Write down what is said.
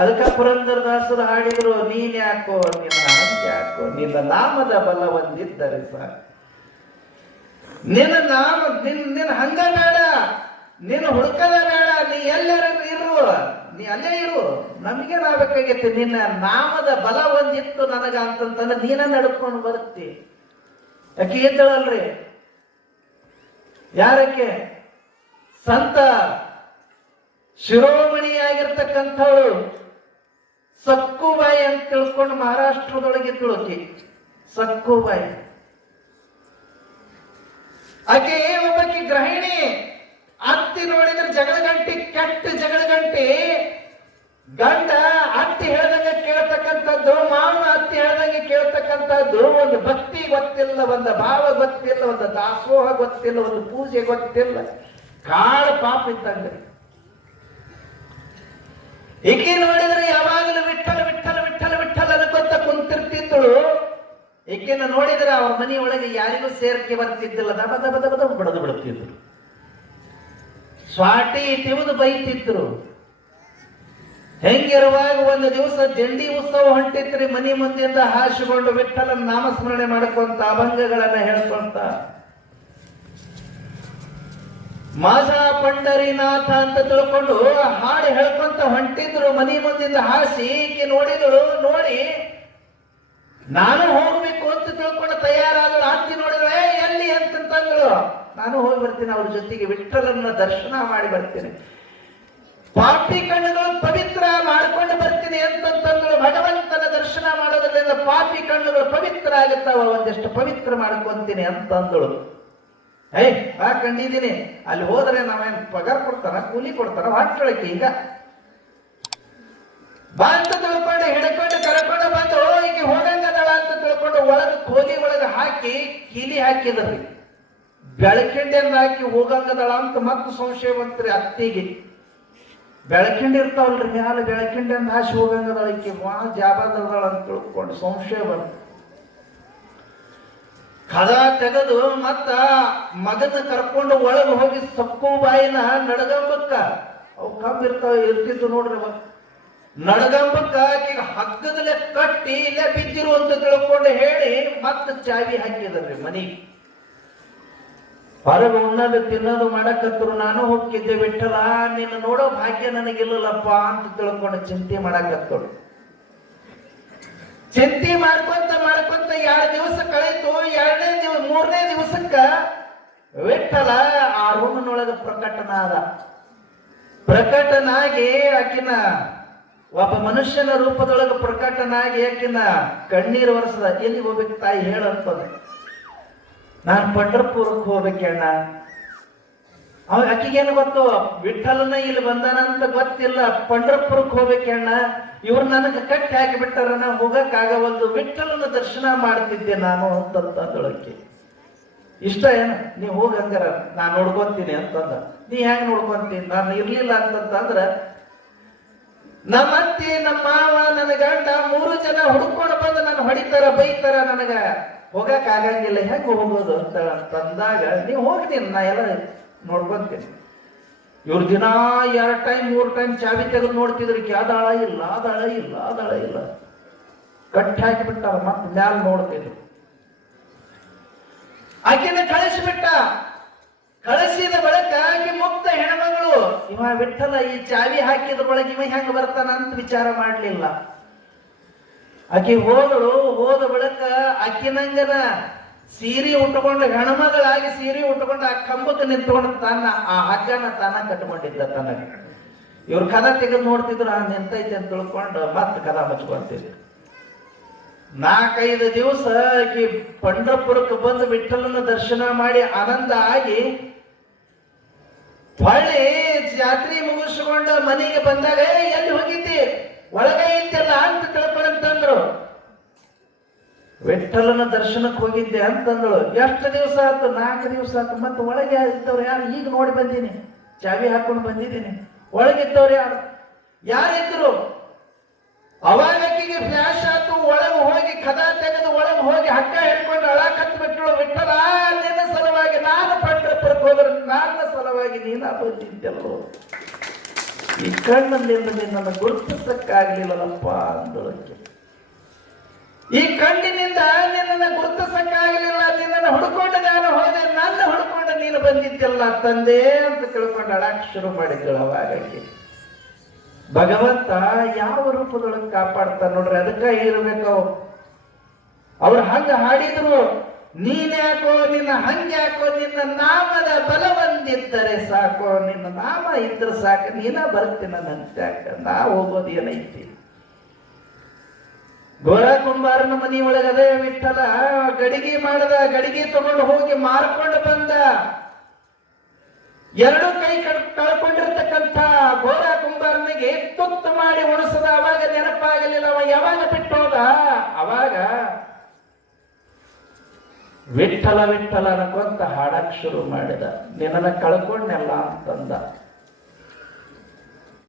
ಅದಕ್ಕ ಪುರಂದರದಾಸರು ಹಾಡಿದ್ರು, ನೀನ್ ಯಾಕೋ ನಿನ್ನ ಹಂಗೆ ಯಾಕೋ, ನಿನ್ನ ನಾಮದ ಬಲ ಒಂದಿದ್ದರೆ ಸಾಕು. ನಿನ್ನ ನಾಮ ನಿನ್ನ ಹಂಗ ಬೇಡ, ನಿನ್ನ ಹುಡುಕದ ಬೇಡ, ನೀ ಎಲ್ಲರ ಇರು, ನೀ ಅಲ್ಲೇ ಇರು, ನಮಗೆ ನಾಬೇಕಾಗೈತಿ. ನಿನ್ನ ನಾಮದ ಬಲ ಒಂದಿತ್ತು ನನಗ ಅಂತಂತಂದ್ರೆ ನೀನ ನಡ್ಕೊಂಡು ಬರ್ತಿ. ಯಾಕೆ ಇದ್ದಳಲ್ರಿ, ಯಾರಕ್ಕೆ ಸಂತ ಶಿರೋಮಣಿಯಾಗಿರ್ತಕ್ಕಂಥವಳು ಸಕ್ಕುಬಾಯಿ ಅಂತ ತಿಳ್ಕೊಂಡು ಮಹಾರಾಷ್ಟ್ರದೊಳಗೆ ತಿಳುಕಿ. ಸಕ್ಕುಬಾಯಿ ಆಕೆ ಒಬ್ಬಕಿ ಗೃಹಿಣಿ. ಅತ್ತಿ ನೋಡಿದ್ರೆ ಜಗಳ ಗಂಟೆ, ಕೆಟ್ಟ ಜಗಳ ಗಂಟೆ. ಗಂಡ ಅತ್ತಿ ಹೇಳ್ದಂಗೆ ಕೇಳ್ತಕ್ಕಂಥದ್ದು, ಮಾವನ ಅತ್ತಿ ಹೇಳ್ದಂಗೆ ಕೇಳ್ತಕ್ಕಂಥದ್ದು. ಒಂದು ಭಕ್ತಿ ಗೊತ್ತಿಲ್ಲ, ಒಂದು ಭಾವ ಗೊತ್ತಿಲ್ಲ, ಒಂದು ದಾಸೋಹ ಗೊತ್ತಿಲ್ಲ, ಒಂದು ಪೂಜೆ ಗೊತ್ತಿಲ್ಲ. ಕಾಳ ಪಾಪ ಇದ್ದಂಗೆ. ಈಕೆ ನೋಡಿದ್ರೆ ಯಾವಾಗಲೂ ವಿಠಲ ವಿಠಲ ವಿಠಲ ವಿಠಲ ಅನ್ಕೊಂತ ಕುಂತಿರ್ತಿದ್ದಳು. ಈಕೆನ ನೋಡಿದ್ರೆ ಅವ್ರ ಮನೆಯೊಳಗೆ ಯಾರಿಗೂ ಸೇರ್ಕೆ ಬರ್ತಿದ್ದಿಲ್ಲ, ದಬ ದಬ ದಬ ದಬ ಬಡದು ಬಿಡುತ್ತಿದ್ರು. ಸ್ವಾಟಿ ತಿವಿದು ಬೈತಿದ್ರು. ಹೆಂಗಿರುವಾಗ ಒಂದು ದಿವಸ ದಂಡಿ ಉತ್ಸವ ಹೊಂಟಿತ್ರಿ. ಮನಿ ಮುಂದೆಯಿಂದ ಹಾಸಿಕೊಂಡು ವಿಠಲನ ನಾಮಸ್ಮರಣೆ ಮಾಡ್ಕೊಂತ ಅಭಂಗಗಳನ್ನ ಹೇಳ್ಕೊಂತ ಮಾಸ ಪಂಡರಿನಾಥ ಅಂತ ತಿಳ್ಕೊಂಡು ಹಾಡು ಹೇಳ್ಕೊಂತ ಹೊಂಟಿದ್ರು. ಮನಿ ಮುಂದಿಂದ ಹಾಸಿ ಈಕೆ ನೋಡಿದಳು. ನೋಡಿ ನಾನು ಹೋಗ್ಬೇಕು ಅಂತ ತಿಳ್ಕೊಂಡು ತಯಾರಾದಳು. ಅತ್ತಿ ನೋಡಿದ್ರೆ ಎಲ್ಲಿ ಅಂತಂತಂದಳು, ನಾನು ಹೋಗಿ ಬರ್ತೀನಿ, ಅವ್ರ ಜೊತೆಗೆ ವಿಠಲನ ದರ್ಶನ ಮಾಡಿ ಬರ್ತೀನಿ, ಪಾಪಿ ಕಣ್ಣುಗಳು ಪವಿತ್ರ ಮಾಡ್ಕೊಂಡು ಬರ್ತೀನಿ ಅಂತಂತಂದಳು. ಭಗವಂತನ ದರ್ಶನ ಮಾಡೋದ್ರಿಂದ ಪಾಪಿ ಕಣ್ಣುಗಳು ಪವಿತ್ರ ಆಗುತ್ತಾವ, ಒಂದಿಷ್ಟು ಪವಿತ್ರ ಮಾಡ್ಕೊಂತೀನಿ ಅಂತಂದಳು. ಬಾ ಕಂಡಿದ್ದೀನಿ, ಅಲ್ಲಿ ಹೋದ್ರೆ ನಾವೇನ್ ಪಗಾರ ಕೊಡ್ತಾರ, ಕೂಲಿ ಕೊಡ್ತಾರ, ಹೊಟ್ಟೊಳಕ್ಕೆ ಈಗ ಬಾ ಅಂತ ತಿಳ್ಕೊಂಡು ಹಿಡ್ಕೊಂಡು ಕರ್ಕೊಂಡು ಬಂದು ಈಗ ಹೋಗಂಗದಳ ಅಂತ ತಿಳ್ಕೊಂಡು ಒಳಗೆ ಕೋಲಿ ಒಳಗೆ ಹಾಕಿ ಕೀಲಿ ಹಾಕಿದ್ರಿ. ಬೆಳಕಿಂಡಿಯನ್ನ ಹಾಕಿ ಹೋಗಂಗದಳ ಅಂತ ಮತ್ತೆ ಸಂಶಯ ಬಂತ್ರಿ ಅತ್ತಿಗೆ. ಬೆಳಕಿಂಡಿ ಇರ್ತಾವಲ್ರಿ ಮ್ಯಾಲ, ಬೆಳಕಿಂಡಿಯನ್ನ ಹಾಸಿ ಹೋಗಂಗದಳ ಈಕೆ ಜಾಬಾದಳ ಅಂತ ತಿಳ್ಕೊಂಡು ಸಂಶಯ ಬಂತು. ಕದ ತೆಗೆದು ಮತ್ತ ಮಗನ ಕರ್ಕೊಂಡು ಒಳಗೆ ಹೋಗಿ ಸಕ್ಕುಬಾಯಿನ ನಡಗಂಬಕ್ಕ, ಅವು ಕಬ್ಬು ಇರ್ತಿದ್ದು ನೋಡ್ರಿ, ನಡಗಂಬಕ್ಕ ಈಗ ಹಗ್ಗದಲ್ಲೇ ಕಟ್ಟಿ ಇಲ್ಲೇ ಬಿದ್ದಿರು ಅಂತ ತಿಳ್ಕೊಂಡು ಹೇಳಿ ಮತ್ತೆ ಚಾವಿ ಹಾಕಿದ್ರಿ ಮನೆಗೆ. ಹೊರಗೆ ಉಣ್ಣೋದು ತಿನ್ನೋದು ಮಾಡಕತ್ತರು. ನಾನು ಹೋಗಿದ್ದೆ ವಿಠಲ, ನಿನ್ನ ನೋಡೋ ಭಾಗ್ಯ ನನಗಿಲ್ಲಲ್ಲಪ್ಪ ಅಂತ ತಿಳ್ಕೊಂಡು ಚಿಂತೆ ಮಾಡಕತ್ತರು. ಚಿಂತೆ ಮಾಡ್ಕೊಂತ ಮಾಡ್ಕೊಂತ 2 ದಿವಸ ಕಳೀತು. 3ನೇ ದಿವಸಕ್ಕ ವಿಠಲ ಆ ರೂಮಿನೊಳಗೆ ಪ್ರಕಟನಾದ. ಪ್ರಕಟನಾಗಿ ಆಕಿನ ಒಬ್ಬ ಮನುಷ್ಯನ ರೂಪದೊಳಗೆ ಪ್ರಕಟನಾಗಿ ಆಕಿನ ಕಣ್ಣೀರು ವರ್ಷದ. ಎಲ್ಲಿ ಹೋಗ್ಬೇಕು ತಾಯಿ ಹೇಳಂತದ. ನಾನು ಪಂಢರಪುರಕ್ಕೆ ಹೋಗ್ಬೇಕಣ್ಣ. ಆಕಿಗೇನು ಗೊತ್ತು, ವಿಠಲನ ಇಲ್ಲಿ ಬಂದಾನಂತ ಗೊತ್ತಿಲ್ಲ. ಪಂಢರಪುರಕ್ಕೆ ಹೋಗ್ಬೇಕಣ್ಣ, ಇವ್ರು ನನಗೆ ಕಟ್ಟಿ ಹಾಕಿ ಬಿಟ್ಟಾರ, ನಾ ಹೋಗಕ್ಕಾಗವಲ್ದು, ವಿಠಲನ ದರ್ಶನ ಮಾಡ್ತಿದ್ದೆ ನಾನು ಅಂತಂದೊಳಕ್ಕೆ. ಇಷ್ಟ ಏನು, ನೀ ಹೋಗಂಗಾರ ನಾನ್ ನೋಡ್ಕೊಂತೀನಿ ಅಂತಂದ. ನೀ ಹೆಂಗ್ ನೋಡ್ಕೊಂತೀನಿ, ನಾನು ಇರ್ಲಿಲ್ಲ ಅಂತಂದ್ರ ನಮ್ಮತ್ತಿ ನಮ್ಮ ಮಾವ ನನ್ನ ಗಂಡ 3 ಜನ ಹುಡ್ಕೊಂಡು ಬಂದು ನಾನು ಹೊಡಿತಾರ ಬೈತಾರ, ನನಗ ಹೋಗಕ್ ಆಗಂಗಿಲ್ಲ, ಹೆಂಗ್ ಹೋಗೋದು ಅಂತ ತಂದಾಗ ನೀವು ಹೋಗ್ತೀನಿ, ನಾ ಎಲ್ಲ ನೋಡ್ಕೊಂತೀನಿ. ಇವ್ರ ದಿನ 2 ಟೈಮ್ 3 ಟೈಮ್ ಚಾವಿ ತೆಗೆದು ನೋಡ್ತಿದ್ರು, ಅದಾಳ ಇಲ್ಲ ಅದಾಳ ಇಲ್ಲ ಅದಾಳ ಇಲ್ಲ, ಕಟ್ಟಿ ಹಾಕಿಬಿಟ್ಟಾರ. ಮತ್ತೆ ಮ್ಯಾಲ ನೋಡ್ತಿದ್ರು. ಆಕೆನ ಕಳಿಸಿಬಿಟ್ಟ. ಕಳಿಸಿದ ಬಳಿಕ ಆಕೆ ಮುಕ್ತ ಹೆಣ್ಮಗಳು. ಇವ ವಿಠಲ ಈ ಚಾವಿ ಹಾಕಿದ ಬಳಿಕ ಇವ ಹೆಂಗ ಬರ್ತಾನ ಅಂತ ವಿಚಾರ ಮಾಡ್ಲಿಲ್ಲ. ಆಕೆ ಹೋದಳು. ಹೋದ ಬಳಿಕ ಆಕಿನಂಗನ ಸೀರೆ ಉಟ್ಕೊಂಡು, ಹೆಣ್ಮಗಳಾಗಿ ಸೀರೆ ಉಟ್ಕೊಂಡು ಆ ಕಂಬಕ್ಕೆ ನಿಂತ್ಕೊಂಡು ತನ್ನ ಆ ಹಗ್ಗನ ತಾನ ಕಟ್ಕೊಂಡಿದ್ದ ತನಗೆ. ಇವ್ರ ಕದ ತೆಗೆದು ನೋಡ್ತಿದ್ರು, ನಿಂತೈತೆ ಅಂತ ತಿಳ್ಕೊಂಡು ಮತ್ತೆ ಕದ ಹಚ್ಕೊಂತಿದ್ರು. 4-5 ದಿವಸ ಆಕಿ ಪಂಢರಪುರಕ್ಕೆ ಬಂದು ವಿಠಲನ ದರ್ಶನ ಮಾಡಿ ಆನಂದ ಆಗಿ ಹೊಳ್ಳಿ ಜಾತ್ರೆ ಮುಗಿಸ್ಕೊಂಡು ಮನೆಗೆ ಬಂದಾಗ ಎಲ್ಲಿ ಹೋಗಿದ್ದಿ, ಒಳಗೆ ಇದ್ದಲ್ಲ ಅಂತ ತಿಳ್ಕೊಂತಂದ್ರು. ವಿಠಲನ ದರ್ಶನಕ್ಕೆ ಹೋಗಿದ್ದೆ ಅಂತಂದಳು. ಎಷ್ಟು ದಿವಸ ಆಯ್ತು? 4 ದಿವಸ ಆಯ್ತು. ಮತ್ತೆ ಒಳಗೆ ಇದ್ದವ್ರು ಯಾರು? ಈಗ ನೋಡಿ ಬಂದೀನಿ, ಚಾವಿ ಹಾಕೊಂಡು ಬಂದಿದ್ದೀನಿ. ಒಳಗಿದ್ದವ್ರು ಯಾರಿದ್ರು? ಅವಾಗ ಆಕಿಗೆ ಫ್ಲಾಶ್ ಆಯ್ತು. ಒಳಗೆ ಹೋಗಿ ಕದ ತೆಗೆದು ಒಳಗೆ ಹೋಗಿ ಹಗ್ಗ ಹಿಡ್ಕೊಂಡು ಅಳಕತ್ ಬಿಟ್ಟಳು. ವಿಠಲ, ನಿನ್ನ ಸಲುವಾಗಿ ನಾನು ಪಂಢರಪುರಕ್ಕೆ ಹೋದ್ರೆ ನನ್ನ ಸಲುವಾಗಿ ನೀನ ಬಂದಿದ್ದೆಲ್ಲೋ. ಈ ಕಣ್ಣಲ್ಲಿಂದ ನಿನ್ನನ್ನು ಗುರುತಿಸಕ್ಕಾಗ್ಲಿಲ್ಲಪ್ಪ ಅಂದಳಕ್ಕೆ. ಈ ಕಣ್ಣಿನಿಂದ ನಿನ್ನನ್ನು ಗುರುತಿಸಕ್ಕಾಗಲಿಲ್ಲ, ನಿನ್ನನ್ನು ಹುಡುಕೊಂಡು ನಾನು ಹೋದೆ, ನನ್ನ ಹುಡುಕೊಂಡು ನೀನು ಬಂದಿದ್ದೆಲ್ಲ ತಂದೆ ಅಂತ ತಿಳ್ಕೊಂಡು ಅಳಾಕ್ ಶುರು ಮಾಡಿದ್ದಳು. ಅವಾಗಕ್ಕೆ ಭಗವಂತ ಯಾವ ರೂಪದೊಳಗೆ ಕಾಪಾಡ್ತಾನೆ ನೋಡ್ರಿ. ಅದಕ್ಕೆ ಇರಬೇಕು ಅವ್ರು ಹಂಗ ಹಾಡಿದ್ರು, ನೀನ್ಯಾಕೋ ನಿನ್ನ ಹಂಗ್ಯಾಕೋ, ನಿನ್ನ ನಾಮದ ಬಲವಂದಿದ್ದರೆ ಸಾಕೋ, ನಿನ್ನ ನಾಮ ಇದ್ರೆ ಸಾಕು, ನೀನ ಬರ್ತೀನ ನಂತ್ಯಾಕ, ನಾ ಹೋಗೋದು ಏನೈತಿ. ಗೋರ ಕುಂಬಾರನ ಮನಿ ಒಳಗದೆ ವಿಠಲ ಗಡಿಗೆ ಮಾಡದ, ಗಡಿಗೆ ತಗೊಂಡು ಹೋಗಿ ಮಾರ್ಕೊಂಡು ಬಂದ. ಎರಡು ಕೈ ಕಳ್ಕೊಂಡಿರ್ತಕ್ಕಂಥ ಗೋರ ಕುಂಬಾರನಿಗೆ ತುತ್ತು ಮಾಡಿ ಉಣಿಸದ. ಅವಾಗ ನೆನಪಾಗಲಿಲ್ಲ, ಅವ ಯಾವಾಗ ಬಿಟ್ಟು ಹೋದ. ಅವಾಗ ವಿಠಲ ವಿಠಲ ಅನ್ಕೊಂತ ಹಾಡಕ್ ಶುರು ಮಾಡಿದ. ನಿನ್ನನ್ನ ಕಳ್ಕೊಂಡೆಲ್ಲ ಅಂತಂದ.